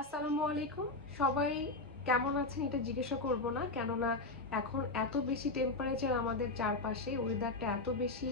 আসসালামু আলাইকুম। সবাই কেমন আছেন এটা জিজ্ঞাসা করব না, কেননা এখন এত বেশি টেম্পারেচার আমাদের চারপাশে, ওয়েদারটা এত বেশি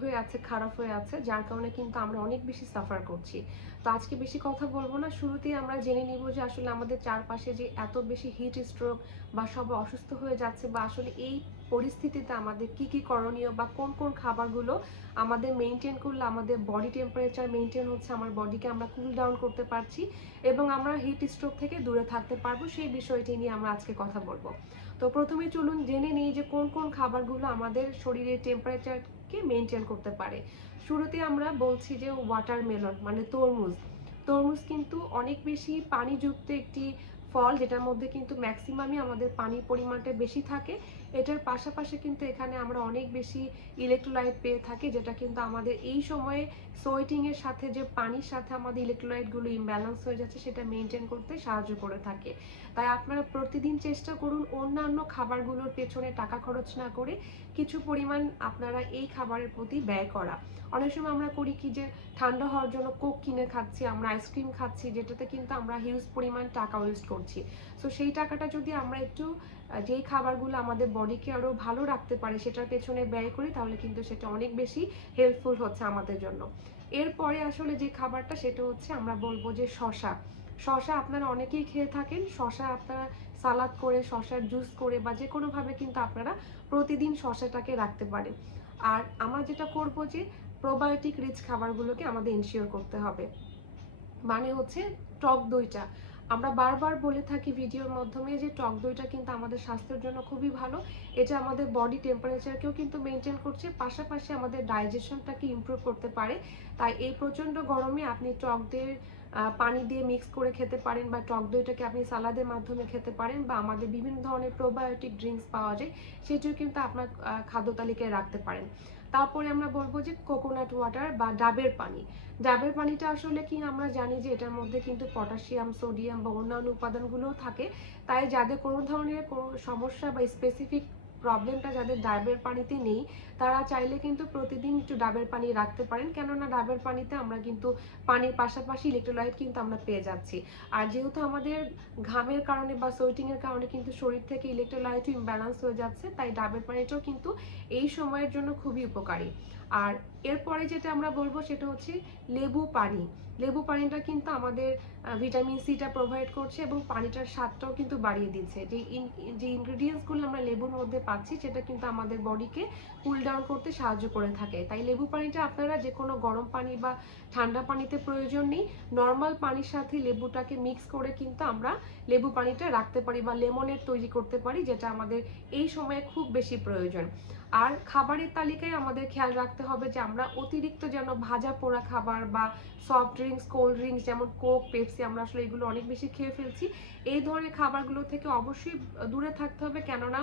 হয়ে আছে, খারাপ হয়ে আছে, যার কারণে কিন্তু আমরা অনেক বেশি সাফার করছি। তো আজকে বেশি কথা বলবো না, শুরুতেই আমরা জেনে নিব যে আসলে আমাদের চারপাশে যে এত বেশি হিট স্ট্রোক বা সবাই অসুস্থ হয়ে যাচ্ছে, বা আসলে এই পরিস্থিতিতে আমাদের কি কি করণীয় বা কোন কোন খাবারগুলো আমাদের মেনটেন করলে আমাদের বডি টেম্পারেচার মেনটেন হচ্ছে, আমার বডিকে আমরা কুল ডাউন করতে পারছি এবং আমরা হিট স্ট্রোক থেকে দূরে থাকতে পারবো, সেই বিষয়টি নিয়ে আমরা আজকে কথা বলবো। তো প্রথমে চলুন জেনে নিই যে কোন কোন খাবারগুলো আমাদের শরীরের টেম্পারেচারকে মেনটেন করতে পারে। শুরুতে আমরা বলছি যে ওয়াটারমেলন মানে তরমুজ। তরমুজ কিন্তু অনেক বেশি পানিযুক্ত একটি ফল, যেটার মধ্যে কিন্তু ম্যাক্সিমামই আমাদের পানির পরিমাণটা বেশি থাকে। এটার পাশাপাশি কিন্তু এখানে আমরা অনেক বেশি ইলেকট্রোলাইট পেয়ে থাকি, যেটা কিন্তু আমাদের এই সময়ে সোয়েটিংয়ের সাথে যে পানির সাথে আমাদের ইলেকট্রোলাইটগুলো ইমব্যালেন্স হয়ে যাচ্ছে সেটা মেনটেন করতে সাহায্য করে থাকে। তাই আপনারা প্রতিদিন চেষ্টা করুন অন্যান্য খাবারগুলোর পেছনে টাকা খরচ না করে কিছু পরিমাণ আপনারা এই খাবারের প্রতি ব্যয় করা। অনেক সময় আমরা করি কি যে ঠান্ডা হওয়ার জন্য কোক কিনে খাচ্ছি, আমরা আইসক্রিম খাচ্ছি, যেটাতে কিন্তু আমরা হিউজ পরিমাণ টাকা ওয়েস্ট করছি। সো সেই টাকাটা যদি আমরা একটু যেই খাবারগুলো আমাদের বডিকে আরও ভালো রাখতে পারে সেটার পেছনে ব্যয় করি, তাহলে কিন্তু সেটা অনেক বেশি হেল্পফুল হচ্ছে আমাদের জন্য। এরপরে আসলে যে খাবারটা সেটা হচ্ছে আমরা বলবো যে শশা। শশা আপনারা অনেকেই খেয়ে থাকেন। শশা আপনারা সালাদ করে, শশার জুস করে বা যে কোনোভাবে কিন্তু আপনারা প্রতিদিন শশাটাকে রাখতে পারেন। আর আমরা যেটা করব যে প্রোবায়োটিক রিচ খাবারগুলোকে আমাদের ইনশিওর করতে হবে। মানে হচ্ছে টক দইটা, আমরা বারবার বলে থাকি ভিডিওর মাধ্যমে যে টক দইটা কিন্তু আমাদের স্বাস্থ্যের জন্য খুবই ভালো। এটা আমাদের বডি টেম্পারেচারকেও কিন্তু মেনটেন করছে, পাশাপাশি আমাদের ডাইজেশনটাকে ইমপ্রুভ করতে পারে। তাই এই প্রচণ্ড গরমে আপনি টক দইয়ের পানি দিয়ে মিক্স করে খেতে পারেন, বা টক দইটাকে আপনি সালাদের মাধ্যমে খেতে পারেন, বা আমাদের বিভিন্ন ধরনের প্রোবায়োটিক ড্রিঙ্কস পাওয়া যায়, সেটিও কিন্তু আপনার খাদ্য তালিকায় রাখতে পারেন। তারপরে আমরা বলবো যে কোকোনাট ওয়াটার বা ডাবের পানি। ডাবের পানিটা আসলে কি আমরা জানি যে এটার মধ্যে কিন্তু পটাশিয়াম, সোডিয়াম বা অন্যান্য উপাদানগুলোও থাকে। তাই যাদের কোনো ধরনের কোনো সমস্যা বা স্পেসিফিক প্রবলেমটা যাদের ডাবের পানিতে নেই, তারা চাইলে কিন্তু প্রতিদিন একটু ডাবের পানি রাখতে পারেন, কেননা ডাবের পানিতে আমরা কিন্তু পানির পাশাপাশি ইলেকট্রোলাইট কিন্তু আমরা পেয়ে যাচ্ছি। আর যেহেতু আমাদের ঘামের কারণে বা সোয়েটিংয়ের কারণে কিন্তু শরীর থেকে ইলেকট্রোলাইটও ইমব্যালেন্স হয়ে যাচ্ছে, তাই ডাবের পানিটাও কিন্তু এই সময়ের জন্য খুবই উপকারী। আর এরপরে যেটা আমরা বলবো সেটা হচ্ছে লেবু পানি। লেবু পানিটা কিন্তু আমাদের ভিটামিন সিটা প্রোভাইড করছে এবং পানিটার স্বাদটাও কিন্তু বাড়িয়ে দিচ্ছে। যে ইনগ্রেডিয়েন্টসগুলো আমরা লেবুর মধ্যে পাচ্ছি সেটা কিন্তু আমাদের বডিকে কুল ডাউন করতে সাহায্য করে থাকে। তাই লেবু পানিটা আপনারা যে কোনো গরম পানি বা ঠান্ডা পানিতে প্রয়োজন নেই, নর্মাল পানির সাথে লেবুটাকে মিক্স করে কিন্তু আমরা লেবু পানিটা রাখতে পারি বা লেমনের তৈরি করতে পারি, যেটা আমাদের এই সময়ে খুব বেশি প্রয়োজন। আর খাবারের তালিকায় আমাদের খেয়াল রাখতে হবে যে আমরা অতিরিক্ত যেন ভাজা পোড়া খাবার বা সফট ড্রিঙ্কস, কোল্ড ড্রিঙ্কস যেমন কোক, পেপসি, আমরা আসলে এগুলো অনেক বেশি খেয়ে ফেলছি। এই ধরনের খাবারগুলো থেকে অবশ্যই দূরে থাকতে হবে, কেননা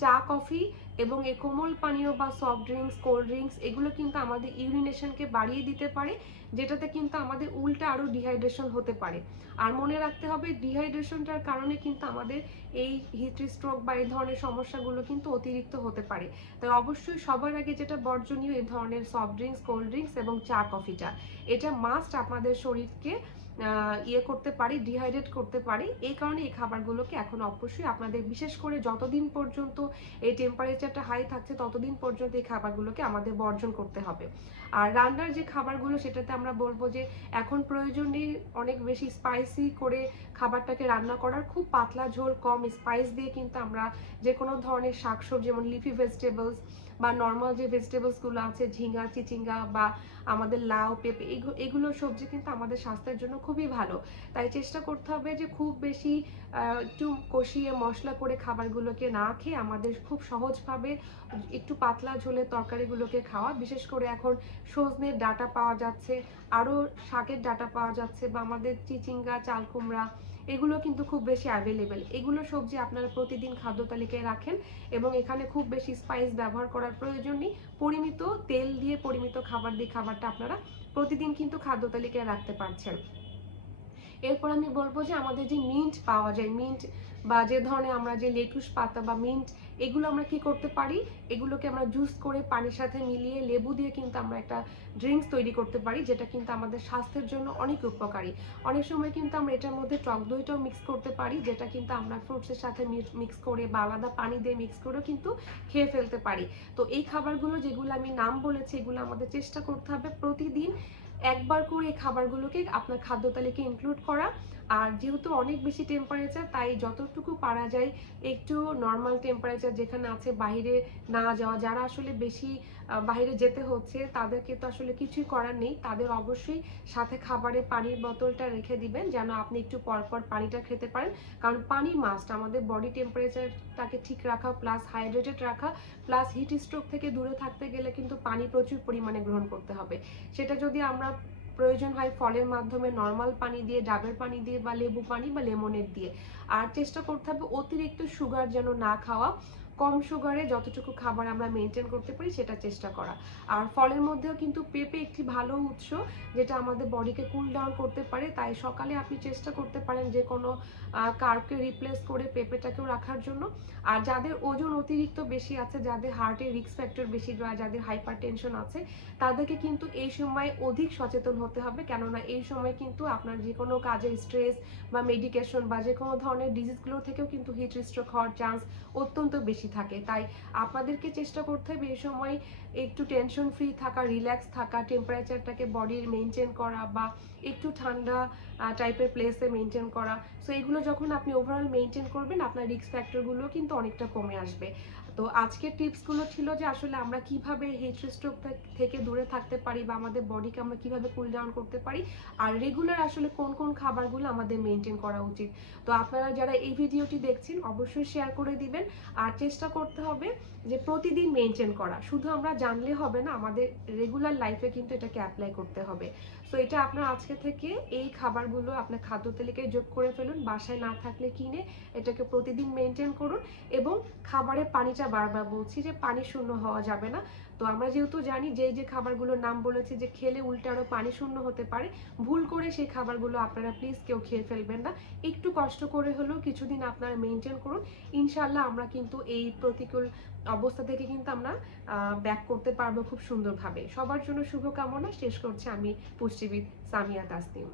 চা, কফি এবং এই কোমল পানীয় বা সফট ড্রিঙ্কস, কোল্ড ড্রিঙ্কস এগুলো কিন্তু আমাদের ইউরিনেশনকে বাড়িয়ে দিতে পারে, যেটাতে কিন্তু আমাদের উল্টা আরও ডিহাইড্রেশন হতে পারে। আর মনে রাখতে হবে ডিহাইড্রেশনটার কারণে কিন্তু আমাদের এই হিট স্ট্রোক বা এই ধরনের সমস্যাগুলো কিন্তু অতিরিক্ত হতে পারে। তাই অবশ্যই সবার আগে যেটা বর্জনীয়, এই ধরনের সফট ড্রিঙ্কস, কোল্ড ড্রিঙ্কস এবং চা, কফিটা এটা মাস্ট আপনাদের শরীরকে করতে পারি, ডিহাইড্রেট করতে পারি। এই কারণে এই খাবারগুলোকে এখন অবশ্যই আপনাদের, বিশেষ করে যতদিন পর্যন্ত এই টেম্পারেচারটা হাই থাকছে ততদিন পর্যন্ত এই খাবারগুলোকে আমাদের বর্জন করতে হবে। আর রান্নার যে খাবারগুলো সেটাতে আমরা বলবো যে এখন প্রয়োজন নেই অনেক বেশি স্পাইসি করে খাবারটাকে রান্না করার। খুব পাতলা ঝোল, কম স্পাইস দিয়ে কিন্তু আমরা যে কোনো ধরনের শাকসবজি যেমন লিফি ভেজিটেবলস বা নর্মাল যে ভেজিটেবলসগুলো আছে, ঝিঙ্গা, চিচিঙ্গা বা আমাদের লাউ, পেঁপে, এগুলো সবজি কিন্তু আমাদের স্বাস্থ্যের জন্য খুবই ভালো। তাই চেষ্টা করতে হবে যে খুব বেশি একটু কষিয়ে মশলা করে খাবারগুলোকে না খেয়ে আমাদের খুব সহজভাবে একটু পাতলা ঝোলের তরকারিগুলোকে খাওয়া। বিশেষ করে এখন সজনের ডাঁটা পাওয়া যাচ্ছে, আরও শাকের ডাঁটা পাওয়া যাচ্ছে, বা আমাদের চিচিঙ্গা, চাল কুমড়া, এগুলো কিন্তু খুব বেশি অ্যাভেলেবেল। এগুলো সবজি আপনারা প্রতিদিন খাদ্য তালিকায় রাখেন এবং এখানে খুব বেশি স্পাইস ব্যবহার করার প্রয়োজন নেই। পরিমিত তেল দিয়ে, পরিমিত খাবার দিয়ে খাবারটা আপনারা প্রতিদিন কিন্তু খাদ্য তালিকায় রাখতে পারছেন। এরপর আমি বলবো যে আমাদের যে মিন্ট পাওয়া যায়, মিন্ট বা যে ধরনের আমরা যে লেটুস পাতা বা মিন্ট, এগুলো আমরা কি করতে পারি, এগুলোকে আমরা জুস করে পানির সাথে মিলিয়ে লেবু দিয়ে কিন্তু আমরা একটা ড্রিঙ্কস তৈরি করতে পারি, যেটা কিন্তু আমাদের স্বাস্থ্যের জন্য অনেক উপকারী। অনেক সময় কিন্তু আমরা এটার মধ্যে টক দইটাও মিক্স করতে পারি, যেটা কিন্তু আমরা ফ্রুটসের সাথে মিক্স করে বা আলাদা পানি দিয়ে মিক্স করেও কিন্তু খেয়ে ফেলতে পারি। তো এই খাবারগুলো যেগুলো আমি নাম বলেছি, এগুলো আমাদের চেষ্টা করতে হবে প্রতিদিন একবার করে এই খাবারগুলোকে আপনার খাদ্য তালিকায় ইনক্লুড করা। আর যেহেতু অনেক বেশি টেম্পারেচার, তাই যতটুকু পারা যায় একটু নর্মাল টেম্পারেচার যেখানে আছে বাইরে না যাওয়া। যারা আসলে বেশি বাইরে যেতে হচ্ছে তাদেরকে তো আসলে কিছুই করার নেই, তাদের অবশ্যই সাথে খাবারে পানির বোতলটা রেখে দিবেন, যেন আপনি একটু পরপর পানিটা খেতে পারেন। কারণ পানি মাস্ট আমাদের বডি টেম্পারেচারটাকে ঠিক রাখা, প্লাস হাইড্রেটেড রাখা, প্লাস হিট স্ট্রোক থেকে দূরে থাকতে গেলে কিন্তু পানি প্রচুর পরিমাণে গ্রহণ করতে হবে। সেটা যদি আমরা প্রয়োজন হয় ফলের মাধ্যমে, নর্মাল পানি দিয়ে, ডাবের পানি দিয়ে, বা লেবু পানি বা লেমনের দিয়ে। আর চেষ্টা করতে হবে অতিরিক্ত সুগার যেন না খাওয়া, কম সুগারে যতটুকু খাবার আমরা মেনটেন করতে পারি সেটা চেষ্টা করা। আর ফলের মধ্যেও কিন্তু পেঁপে একটি ভালো উৎস, যেটা আমাদের বডিকে কুল ডাউন করতে পারে। তাই সকালে আপনি চেষ্টা করতে পারেন যে কোনো কার্বকে রিপ্লেস করে পেঁপেটাকেও রাখার জন্য। আর যাদের ওজন অতিরিক্ত বেশি আছে, যাদের হার্টের রিস্ক ফ্যাক্টর বেশি, যাদের হাইপার টেনশন আছে, তাদেরকে কিন্তু এই সময় অধিক সচেতন হতে হবে। কেননা এই সময় কিন্তু আপনার যে কোনো কাজের স্ট্রেস বা মেডিকেশন বা যে কোনো ধরনের ডিজিজগুলো থেকেও কিন্তু হিট স্ট্রোক হওয়ার চান্স অত্যন্ত বেশি থাকে। তাই আপনাদেরকে চেষ্টা করতে হবে এই সময় একটু টেনশন ফ্রি থাকা, রিল্যাক্স থাকা, টেম্পারেচারটাকে বডির মেনটেন করা, বা একটু ঠান্ডা টাইপের প্লেসে মেনটেন করা। সো এগুলো যখন আপনি ওভারঅল মেনটেন করবেন, আপনার রিস্ক ফ্যাক্টরগুলো কিন্তু অনেকটা কমে আসবে। তো আজকের টিপসগুলো ছিল যে আসলে আমরা কিভাবে হিট স্ট্রোক থেকে দূরে থাকতে পারি, বা আমাদের বডিকে আমরা কিভাবে কুল ডাউন করতে পারি, আর রেগুলার আসলে কোন কোন খাবারগুলো আমাদের মেনটেন করা উচিত। তো আপনারা যারা এই ভিডিওটি দেখছেন অবশ্যই শেয়ার করে দিবেন। আর চেষ্টা করতে হবে যে প্রতিদিন মেনটেন করা। শুধু আমরা জানলে হবে না, আমাদের রেগুলার লাইফে কিন্তু এটাকে অ্যাপ্লাই করতে হবে। সো এটা আপনার আজকে থেকে এই খাবারগুলো আপনার খাদ্য তালিকায় যোগ করে ফেলুন, বাসায় না থাকলে কিনে এটাকে প্রতিদিন মেনটেন করুন। এবং খাবারের পানিটা বারবার বলছি যে পানি শূন্য হওয়া যাবে না। তো আমরা যেহেতু জানি যে যে খাবারগুলোর নাম বলেছি যে খেলে উল্টে আরও পানি শূন্য হতে পারে, ভুল করে সেই খাবারগুলো আপনারা প্লিজ কেউ খেয়ে ফেলবেন না। একটু কষ্ট করে হলেও কিছুদিন আপনারা মেনটেন করুন। ইনশাল্লাহ আমরা কিন্তু এই প্রতিকূল অবস্থা থেকে কিন্তু আমরা ব্যাক করতে পারবো খুব সুন্দরভাবে। সবার জন্য শুভকামনা। শেষ করছি আমি পুষ্টিবিদ সামিয়া তাসনিম।